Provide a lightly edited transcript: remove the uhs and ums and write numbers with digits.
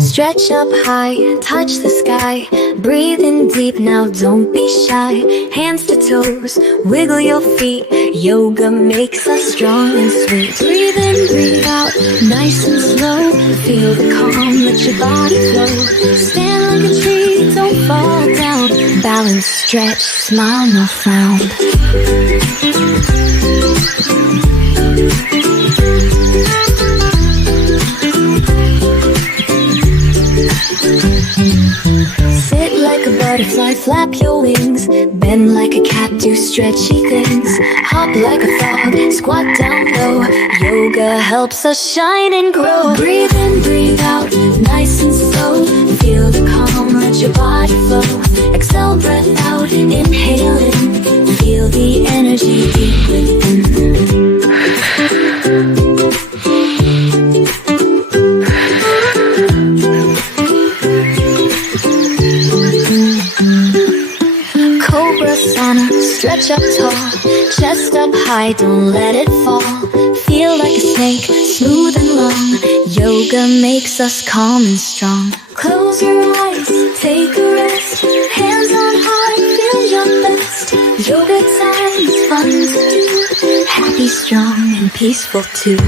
Stretch up high, touch the sky. Breathe in deep, now don't be shy. Hands to toes, wiggle your feet. Yoga makes us strong and sweet. Breathe in, breathe out, nice and slow. Feel the calm, let your body flow. Stand like a tree, don't fall down. Balance, stretch, smile, no frown. Sit like a butterfly, flap your wings. Bend like a cat, do stretchy things. Hop like a frog, squat down low. Yoga helps us shine and grow. Breathe in, breathe out, nice and slow. Feel the calm, let your body flow. Exhale, breath out, inhale in. Feel the energy deep within. Stretch up tall, chest up high, don't let it fall. Feel like a snake, smooth and long. Yoga makes us calm and strong. Close your eyes, take a rest. Hands on heart, feel your best. Yoga time is fun to do. Happy, strong, and peaceful too.